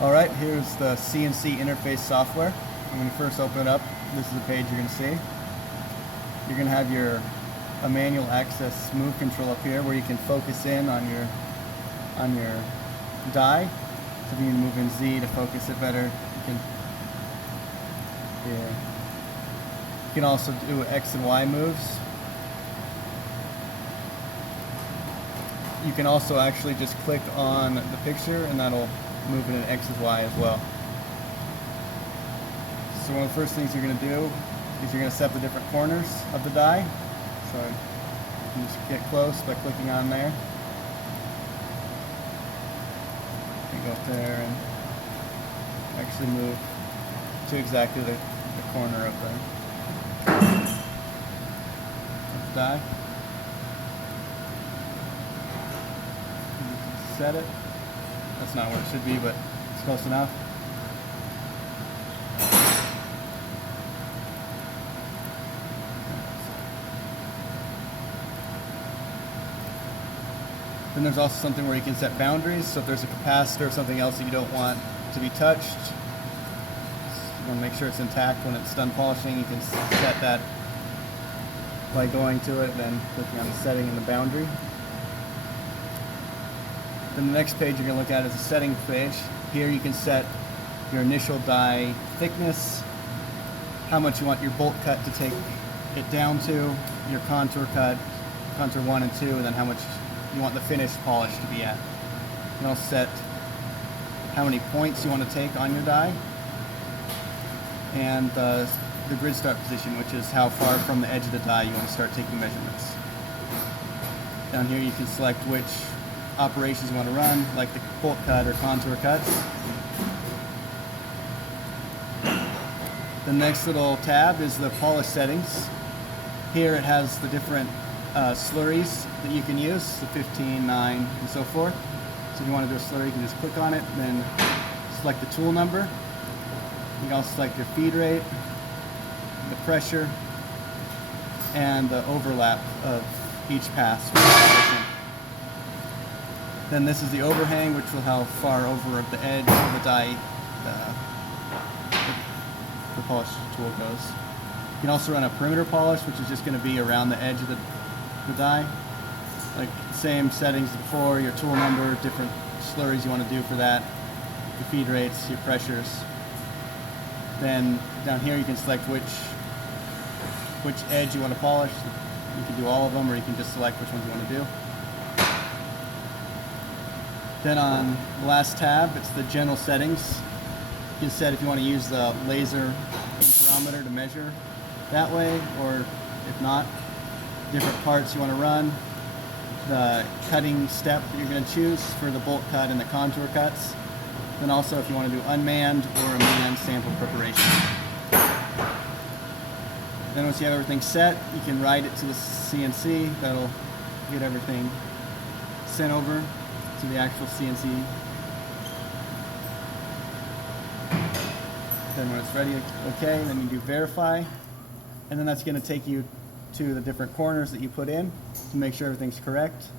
Alright, here's the CNC Interface Software. And when you first open it up, this is the page you're going to see. You're going to have a manual access move control up here where you can focus in on your die. So if you move in Z to focus it better, you can also do X and Y moves. You can also actually just click on the picture and that'll move it in X and Y as well. So one of the first things you're going to do is you're going to set the different corners of the die. So you can just get close by clicking on there. You can go up there and actually move to exactly the corner of the die. Set it. That's not where it should be, but it's close enough. Then there's also something where you can set boundaries. So if there's a capacitor or something else that you don't want to be touched, you want to make sure it's intact when it's done polishing. You can set that by going to it, then clicking on the setting and the boundary. Then the next page you're going to look at is the settings page. Here you can set your initial die thickness, how much you want your bolt cut to take it down to, your contour cut, contour 1 and 2, and then how much you want the finished polish to be at. You can also set how many points you want to take on your die, and the grid start position, which is how far from the edge of the die you want to start taking measurements. Down here you can select which operations you want to run, like the bolt cut or contour cuts. The next little tab is the polish settings. Here it has the different slurries that you can use, the 15, 9, and so forth. So if you want to do a slurry, you can just click on it, then select the tool number. You can also select your feed rate, the pressure, and the overlap of each pass. Then this is the overhang, which will how far over the edge of the die the polish tool goes. You can also run a perimeter polish, which is just going to be around the edge of the die. Like same settings as before, your tool number, different slurries you want to do for that, your feed rates, your pressures. Then down here you can select which edge you want to polish. You can do all of them, or you can just select which ones you want to do. Then on the last tab, it's the general settings. You can set if you want to use the laser interferometer to measure that way, or if not, different parts you want to run, the cutting step that you're going to choose for the bolt cut and the contour cuts. Then also if you want to do unmanned or a manned sample preparation. Then once you have everything set, you can write it to the CNC. That'll get everything sent over to the actual CNC. Then when it's ready, okay, then you do verify, and then that's going to take you to the different corners that you put in to make sure everything's correct.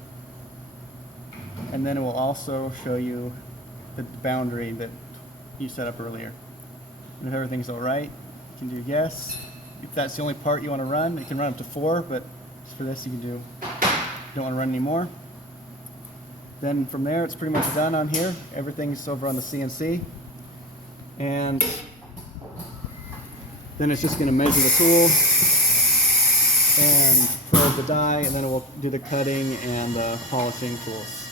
And then it will also show you the boundary that you set up earlier. And if everything's alright, you can do yes. If that's the only part you want to run, you can run up to 4, but for this you can do, you don't want to run any more. Then from there it's pretty much done on here. Everything's over on the CNC. And then it's just going to measure the tool and probe the die, and then it will do the cutting and polishing tools.